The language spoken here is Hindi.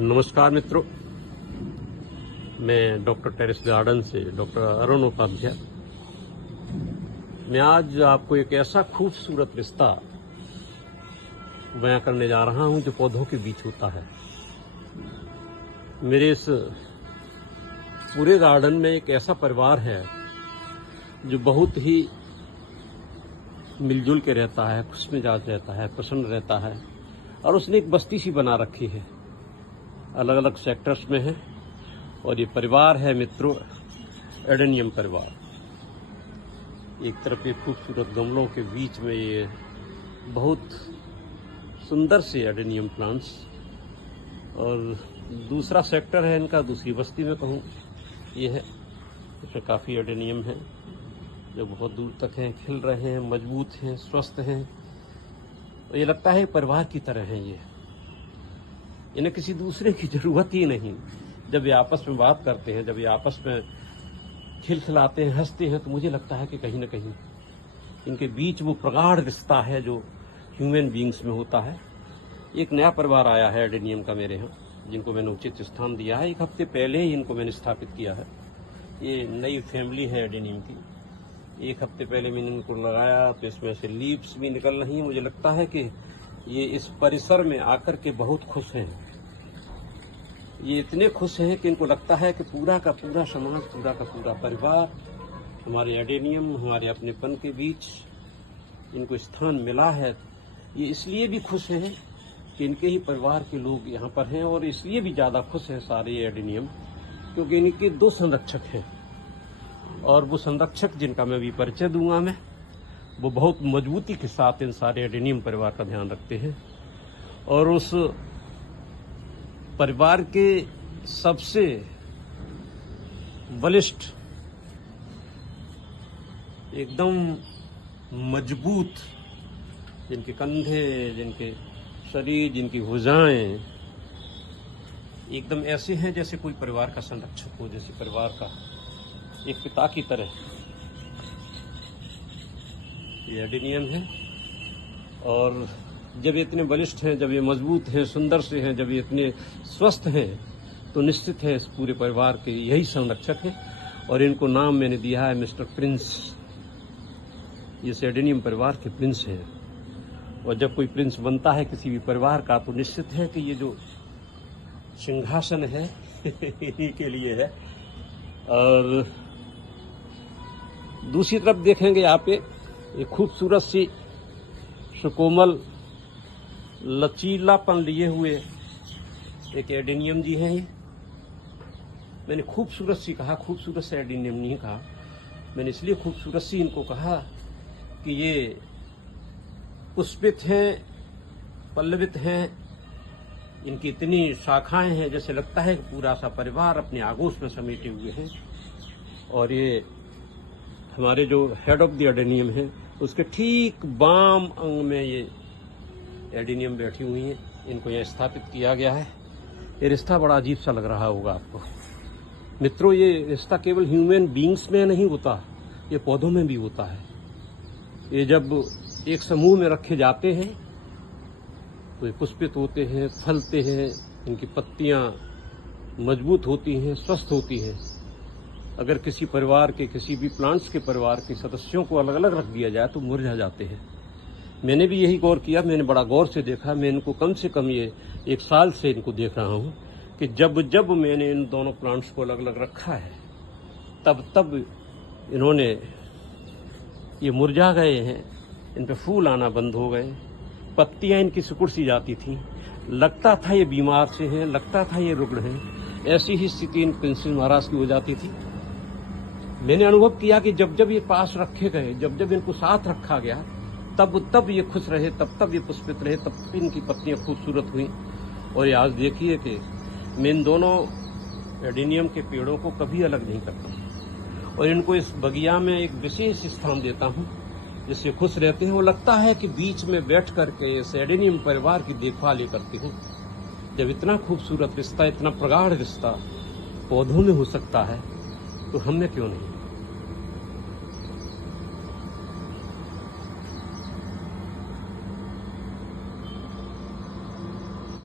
नमस्कार मित्रों, मैं डॉक्टर टेरेस गार्डन से डॉक्टर अरुण उपाध्याय। मैं आज आपको एक ऐसा खूबसूरत रिश्ता बयां करने जा रहा हूं जो पौधों के बीच होता है। मेरे इस पूरे गार्डन में एक ऐसा परिवार है जो बहुत ही मिलजुल के रहता है, खुश मिजाज रहता है, प्रसन्न रहता है, और उसने एक बस्ती सी बना रखी है, अलग अलग सेक्टर्स में है। और ये परिवार है मित्रों, एडेनियम परिवार। एक तरफ ये खूबसूरत गमलों के बीच में ये बहुत सुंदर से एडेनियम प्लांट्स, और दूसरा सेक्टर है इनका, दूसरी बस्ती में कहूँ ये है, इसमें काफ़ी एडेनियम है जो बहुत दूर तक हैं, खिल रहे हैं, मजबूत हैं, स्वस्थ हैं। तो ये लगता है परिवार की तरह हैं ये, इन्हें किसी दूसरे की जरूरत ही नहीं। जब ये आपस में बात करते हैं, जब ये आपस में खिलखिलाते हैं, हंसते हैं, तो मुझे लगता है कि कहीं ना कहीं इनके बीच वो प्रगाढ़ रिश्ता है जो ह्यूमन बीइंग्स में होता है। एक नया परिवार आया है एडेनियम का मेरे यहाँ, जिनको मैंने उचित स्थान दिया है। 1 हफ्ते पहले ही इनको मैंने स्थापित किया है। ये नई फैमिली है एडेनियम की। 1 हफ्ते पहले मैंने इनको लगाया तो इसमें से लीव्स भी निकल रही हैं। मुझे लगता है कि ये इस परिसर में आकर के बहुत खुश हैं। ये इतने खुश हैं कि इनको लगता है कि पूरा का पूरा समाज, पूरा का पूरा परिवार हमारे एडेनियम, हमारे अपनेपन के बीच इनको स्थान मिला है। ये इसलिए भी खुश हैं कि इनके ही परिवार के लोग यहाँ पर हैं, और इसलिए भी ज़्यादा खुश हैं सारे एडेनियम, क्योंकि इनके 2 संरक्षक हैं। और वो संरक्षक जिनका मैं भी परिचय दूंगा, मैं वो बहुत मजबूती के साथ इन सारे एडेनियम परिवार का ध्यान रखते हैं। और उस परिवार के सबसे बलिष्ठ, एकदम मजबूत, जिनके कंधे, जिनके शरीर, जिनकी भुजाएं एकदम ऐसे हैं जैसे कोई परिवार का संरक्षक हो, जैसे परिवार का एक पिता की तरह ये एडेनियम है। और जब ये इतने बलिष्ठ हैं, जब ये मजबूत हैं, सुंदर से हैं, जब ये इतने स्वस्थ हैं, तो निश्चित है इस पूरे परिवार के यही संरक्षक हैं। और इनको नाम मैंने दिया है मिस्टर प्रिंस। ये एडेनियम परिवार के प्रिंस हैं। और जब कोई प्रिंस बनता है किसी भी परिवार का, तो निश्चित है कि ये जो सिंहासन है इन्हीं के लिए है। और दूसरी तरफ देखेंगे यहाँ पे एक खूबसूरत सी सुकोमल लचीलापन लिए हुए एक एडेनियम जी हैं। ये मैंने खूबसूरत सी कहा, खूबसूरत से एडेनियम नहीं कहा, मैंने इसलिए खूबसूरत सी इनको कहा कि ये पुष्पित हैं, पल्लवित हैं, इनकी इतनी शाखाएं हैं जैसे लगता है कि पूरा सा परिवार अपने आगोश में समेटे हुए हैं। और ये हमारे जो हेड ऑफ द एडेनियम है, उसके ठीक बाम अंग में ये एडेनियम बैठी हुई हैं। इनको यहाँ स्थापित किया गया है। ये रिश्ता बड़ा अजीब सा लग रहा होगा आपको मित्रों। ये रिश्ता केवल ह्यूमन बीइंग्स में नहीं होता, ये पौधों में भी होता है। ये जब एक समूह में रखे जाते हैं तो ये पुष्पित होते हैं, फलते हैं, इनकी पत्तियां मजबूत होती हैं, स्वस्थ होती हैं। अगर किसी परिवार के, किसी भी प्लांट्स के परिवार के सदस्यों को अलग अलग रख दिया जाए तो मुरझा जाते हैं। मैंने भी यही गौर किया, मैंने बड़ा गौर से देखा। मैं इनको कम से कम ये 1 साल से इनको देख रहा हूँ कि जब जब मैंने इन दोनों प्लांट्स को अलग अलग रखा है, तब तब इन्होंने ये मुरझा गए हैं, इन पे फूल आना बंद हो गए, पत्तियां इनकी सिकुड़ सी जाती थी, लगता था ये बीमार से हैं, लगता था ये रुग्ण हैं। ऐसी ही स्थिति इन प्रिंस महाराज की हो जाती थी। मैंने अनुभव किया कि जब जब ये पास रखे गए, जब जब इनको साथ रखा गया, तब तब ये खुश रहे, तब तब ये पुष्पित रहे, तब इनकी पत्तियां खूबसूरत हुई। और ये आज देखिए कि मैं इन दोनों एडेनियम के पेड़ों को कभी अलग नहीं करता, और इनको इस बगिया में एक विशेष स्थान देता हूँ जिससे खुश रहते हैं। वो लगता है कि बीच में बैठ करके इस एडेनियम परिवार की देखभाल करती हूँ। जब इतना खूबसूरत रिश्ता, इतना प्रगाढ़ रिश्ता पौधों में हो सकता है, तो हम में क्यों नहीं।